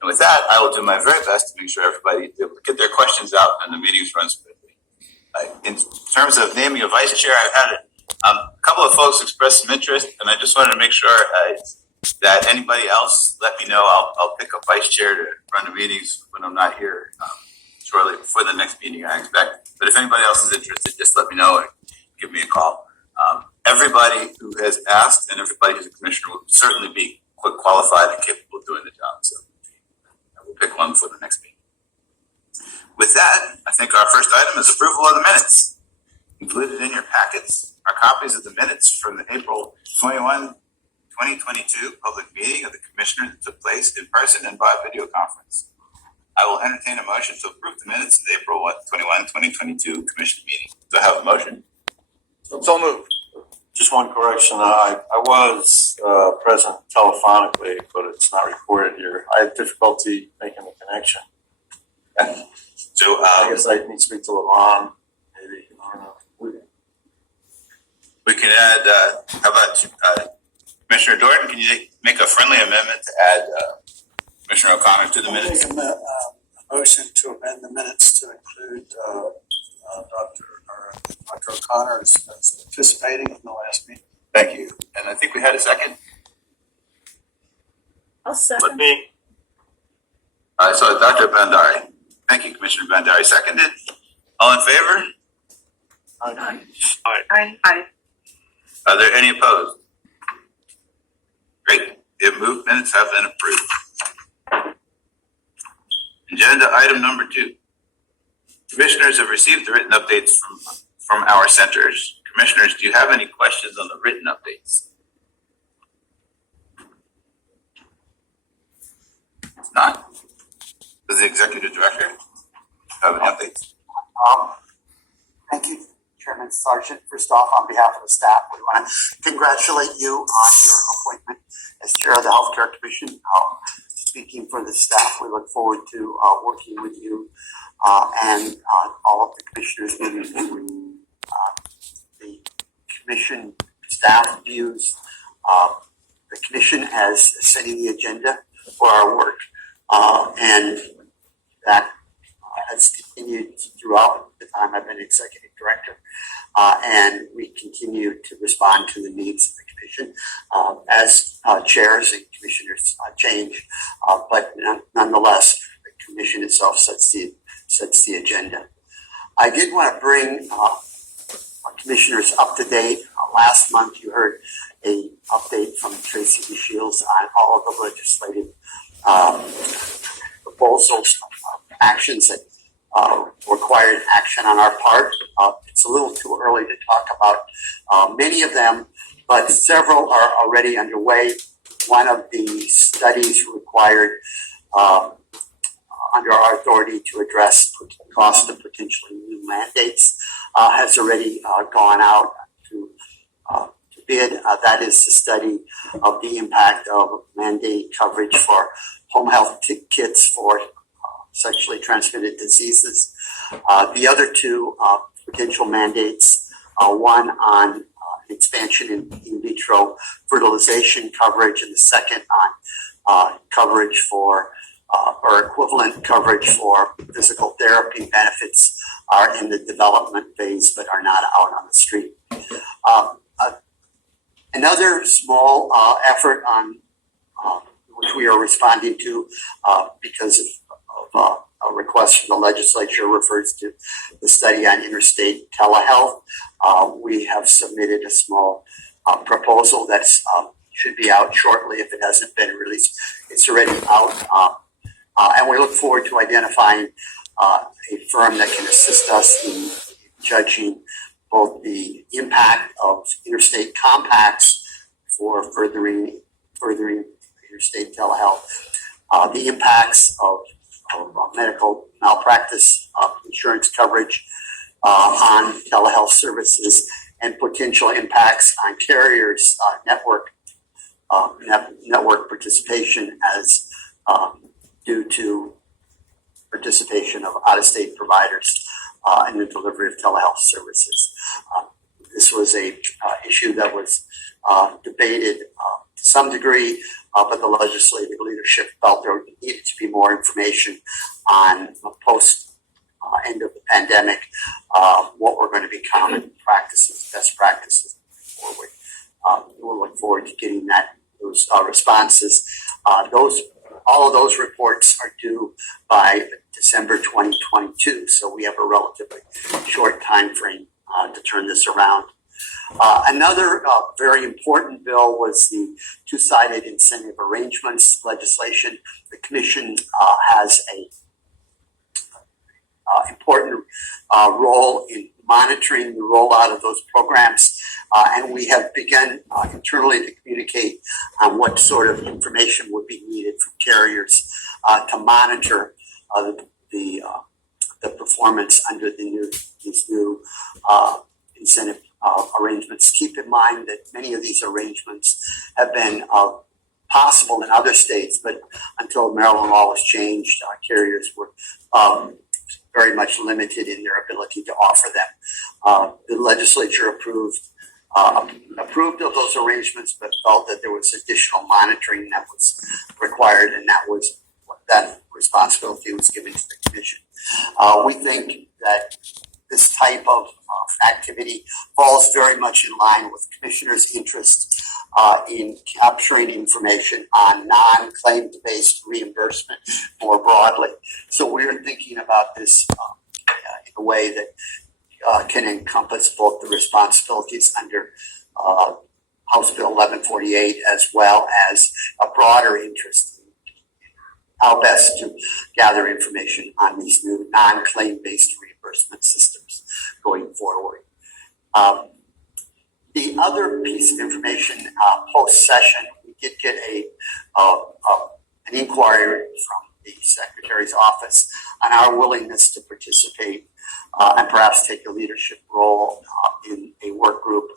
And with that, I will do my very best to make sure everybody is able to get their questions out and the meetings run smoothly. In terms of naming a vice chair, I've had a couple of folks express some interest, and I just wanted to make sure that anybody else let me know. I'll pick a vice chair to run the meetings when I'm not here shortly before the next meeting, I expect. But if anybody else is interested, just let me know and give me a call. Everybody who has asked and everybody who's a commissioner will certainly be qualified and capable of doing the job. So I will pick one for the next meeting. With that, I think our first item is approval of the minutes. Included in your packets are copies of the minutes from the April 21, 2022 public meeting of the commissioners that took place in person and by video conference. I will entertain a motion to approve the minutes of the April 21, 2022 commission meeting. Do I have a motion? So moved. Just one correction. I was present telephonically, but it's not recorded here. I had difficulty making the connection. Okay. So I guess I need to speak to Levon. Maybe I don't know. We can add. How about Commissioner Dorton? Can you make a friendly amendment to add Commissioner O'Connor to the minutes? Make a motion to amend the minutes to include Dr. O'Connor as participating in the last meeting. Thank you. And I think we had a second. I'll second. Me. So Dr. Bandari. Thank you, Commissioner Bandari. Seconded. All in favor? Aye. Aye. Aye. Are there any opposed? Great. The moved minutes have been approved. Agenda item number 2. Commissioners have received the written updates from our centers. Commissioners, do you have any questions on the written updates? If not, does the executive director have any updates? Thank you, Chairman Sargent. First off, on behalf of the staff, we want to congratulate you on your appointment as chair of the Healthcare Commission. Speaking for the staff, we look forward to working with you and all of the commissioners moving the commission staff views the commission as setting the agenda for our work, and that has continued throughout the time I've been executive director, and we continue to respond to the needs of the commission as chairs and commissioners change, but nonetheless, the commission itself sets the agenda. I did want to bring our commissioners up to date. Last month, you heard a update from Tracy Shields on all of the legislative proposals, actions that required action on our part. It's a little too early to talk about many of them, but several are already underway. One of the studies required under our authority to address the cost of potentially new mandates has already gone out to bid. That is the study of the impact of mandate coverage for home health kits for sexually transmitted diseases. The other two potential mandates, one on expansion in vitro fertilization coverage, and the second on coverage for or equivalent coverage for physical therapy benefits, are in the development phase but are not out on the street. Another small effort on which we are responding to because of a request from the legislature refers to the study on interstate telehealth. We have submitted a small proposal that should be out shortly if it hasn't been released. It's already out. And we look forward to identifying a firm that can assist us in judging both the impact of interstate compacts for furthering interstate telehealth, the impacts of medical malpractice insurance coverage on telehealth services, and potential impacts on carriers' network participation as due to participation of out-of-state providers in the delivery of telehealth services. This was a issue that was debated to some degree but the legislative leadership felt there needed to be more information on post end of the pandemic, what were going to be common practices, best practices forward. We'll look forward to getting those responses. All of those reports are due by December 2022, so we have a relatively short time frame to turn this around. Another very important bill was the two-sided incentive arrangements legislation. The Commission has a important role in monitoring the rollout of those programs, and we have begun internally to communicate on what sort of information would be needed from carriers to monitor the performance under these new incentive arrangements. Keep in mind that many of these arrangements have been possible in other states, but until Maryland law was changed, carriers were very much limited in their ability to offer them. The legislature approved of those arrangements, but felt that there was additional monitoring that was required, and that responsibility was given to the Commission. We think that this type of activity falls very much in line with Commissioners' interest in capturing information on non-claim-based reimbursement more broadly. So we're thinking about this in a way that can encompass both the responsibilities under House Bill 1148 as well as a broader interest in how best to gather information on these new non-claim-based reimbursement systems going forward. The other piece of information post-session, we did get an inquiry from the Secretary's office on our willingness to participate and perhaps take a leadership role in a work group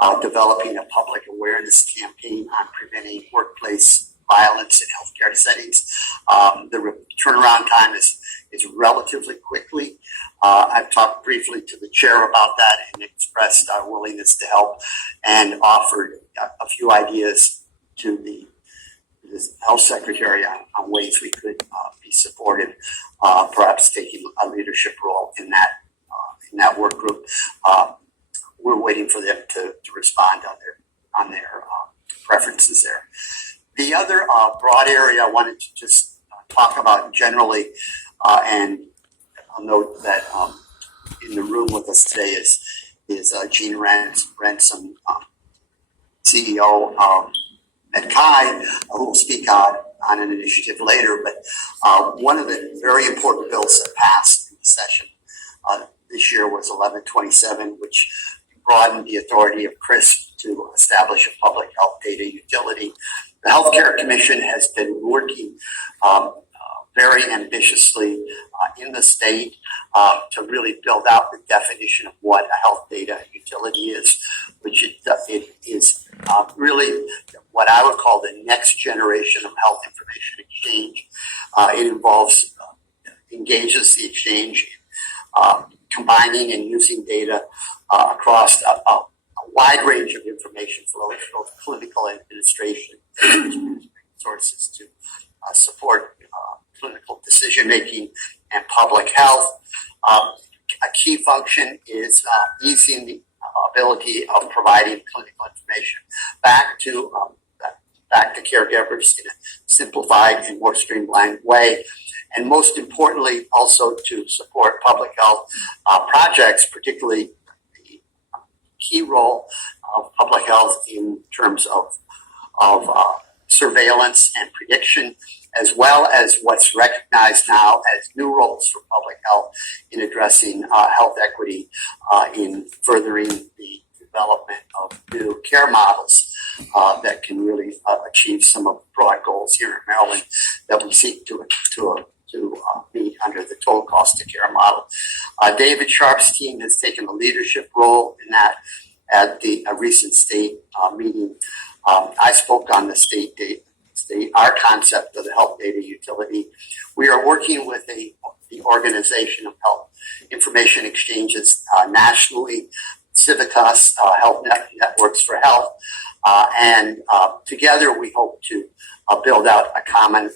on developing a public awareness campaign on preventing workplace violence in healthcare settings. The turnaround time is relatively quickly. I've talked briefly to the chair about that and expressed our willingness to help and offered a few ideas to the health secretary on ways we could be supportive, perhaps taking a leadership role in that work group. We're waiting for them to respond on their preferences there. The other broad area I wanted to just talk about generally, and I'll note that in the room with us today is Gene Ransom, CEO at CHI, who will speak on an initiative later. But one of the very important bills that passed in the session this year was 1127, which broadened the authority of CRISP to establish a public health data utility. The Healthcare Commission has been working very ambitiously in the state to really build out the definition of what a health data utility is, which it is really what I would call the next generation of health information exchange. It engages the exchange combining and using data across a wide range of information flows, both clinical and administration sources to support clinical decision-making and public health. A key function is easing the ability of providing clinical information back to caregivers in a simplified and more streamlined way. And most importantly, also to support public health projects, particularly the key role of public health in terms of surveillance and prediction, as well as what's recognized now as new roles for public health in addressing health equity, in furthering the development of new care models that can really achieve some of the broad goals here in Maryland that we seek to meet under the total cost of care model. David Sharp's team has taken a leadership role in that at the recent state meeting. I spoke on the our concept of the health data utility. We are working with the Organization of Health Information Exchanges nationally, Civitas, Health Networks for Health, And together we hope to build out a common